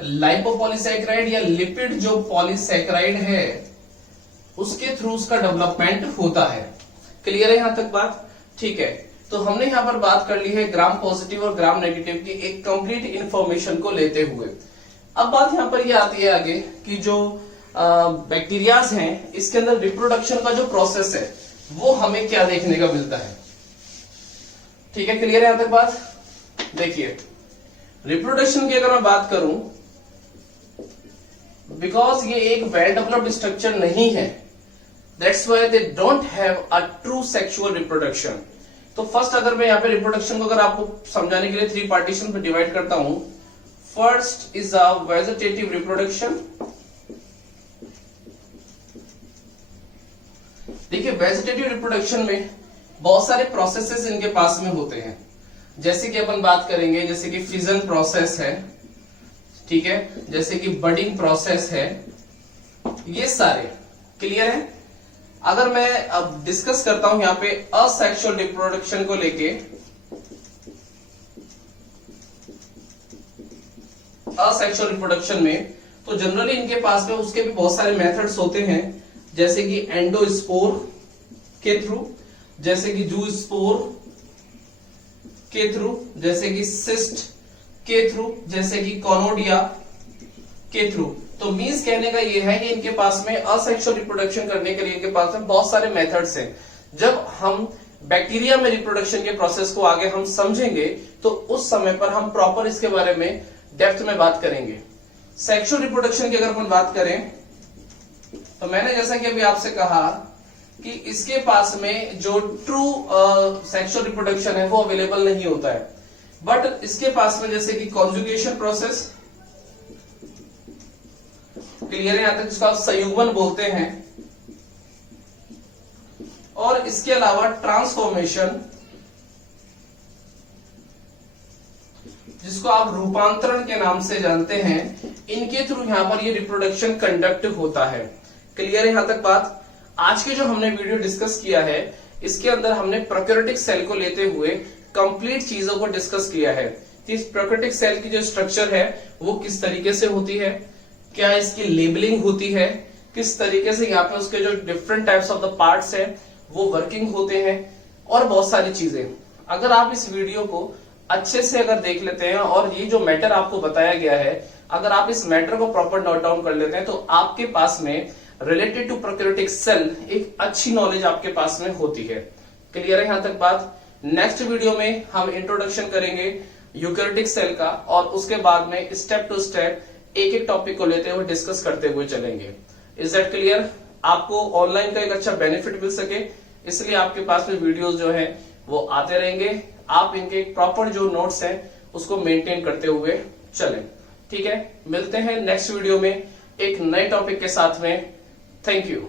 लाइपोपॉलीसैकेराइड या लिपिड जो पॉलीसैकेराइड है उसके थ्रू उसका डेवलपमेंट होता है। क्लियर है यहां तक बात? ठीक है, तो हमने यहां पर बात कर ली है ग्राम पॉजिटिव और ग्राम नेगेटिव की एक कंप्लीट इंफॉर्मेशन को लेते हुए। अब बात यहां पर ये आती है आगे कि जो बैक्टीरियाज हैं इसके अंदर रिप्रोडक्शन का जो प्रोसेस है वो हमें क्या देखने का मिलता है। ठीक है, क्लियर है यहां तक बात। देखिए रिप्रोडक्शन की अगर मैं बात करूं, बिकॉज ये एक वेल डेवलप्ड स्ट्रक्चर नहीं है, that's why they don't have a true sexual reproduction. तो फर्स्ट अगर मैं यहाँ पे रिप्रोडक्शन को अगर आपको समझाने के लिए 3 पार्टीशन में डिवाइड करता हूं, first is a vegetative reproduction. देखिए वेजिटेटिव रिप्रोडक्शन में बहुत सारे प्रोसेसेस इनके पास में होते हैं, जैसे कि अपन बात करेंगे, जैसे कि फिजन प्रोसेस है, ठीक है, जैसे कि बडिंग प्रोसेस है, ये सारे क्लियर है। अगर मैं अब डिस्कस करता हूं यहां पे असेक्सुअल रिप्रोडक्शन को लेके, असेक्सुअल रिप्रोडक्शन में तो जनरली इनके पास में उसके भी बहुत सारे मेथड्स होते हैं, जैसे कि एंडोस्पोर के थ्रू, जैसे कि जूस्पोर के थ्रू, जैसे कि सिस्ट के थ्रू, जैसे कि कॉनोडिया के थ्रू। तो मीन्स कहने का ये है कि इनके पास में असेक्सुअल रिप्रोडक्शन करने के लिए इनके पास में बहुत सारे मेथड्स हैं। जब हम बैक्टीरिया में रिप्रोडक्शन के प्रोसेस को आगे हम समझेंगे तो उस समय पर हम प्रॉपर इसके बारे में डेप्थ में बात करेंगे। सेक्सुअल रिप्रोडक्शन की अगर अपन बात करें तो मैंने जैसा कि अभी आपसे कहा कि इसके पास में जो ट्रू सेक्सुअल रिप्रोडक्शन है वो अवेलेबल नहीं होता है, बट इसके पास में जैसे कि कॉन्जुगेशन प्रोसेस, क्लियर है यहां तक, जिसको आप संयुग्मन बोलते हैं, और इसके अलावा ट्रांसफॉर्मेशन, जिसको आप रूपांतरण के नाम से जानते हैं, इनके थ्रू यहां पर ये रिप्रोडक्शन कंडक्ट होता है। क्लियर है यहां तक बात। आज के जो हमने वीडियो डिस्कस किया है इसके अंदर हमने प्रोकैरियोटिक सेल को लेते हुए कंप्लीट चीजों को डिस्कस किया है। इस प्रोकैरियोटिक सेल की जो स्ट्रक्चर है वो किस तरीके से होती है, क्या इसकी लेबलिंग होती है, किस तरीके से यहाँ पे उसके जो different types of the parts हैं वो वर्किंग होते हैं, और बहुत सारी चीजें। अगर आप इस वीडियो को अच्छे से अगर देख लेते हैं और ये जो मैटर आपको बताया गया है, अगर आप इस मैटर को प्रॉपर नोट डाउन कर लेते हैं तो आपके पास में रिलेटेड टू प्रोकैरियोटिक सेल एक अच्छी नॉलेज आपके पास में होती है। क्लियर है यहां तक बात। नेक्स्ट वीडियो में हम इंट्रोडक्शन करेंगे यूकैरियोटिक सेल का, और उसके बाद में स्टेप टू स्टेप एक एक टॉपिक को लेते हुए डिस्कस करते हुए चलेंगे। Is that clear. आपको ऑनलाइन का एक अच्छा बेनिफिट मिल सके इसलिए आपके पास में वीडियोस जो है वो आते रहेंगे। आप इनके प्रॉपर जो नोट्स हैं उसको मेंटेन करते हुए चलें। ठीक है, मिलते हैं नेक्स्ट वीडियो में एक नए टॉपिक के साथ में। Thank you.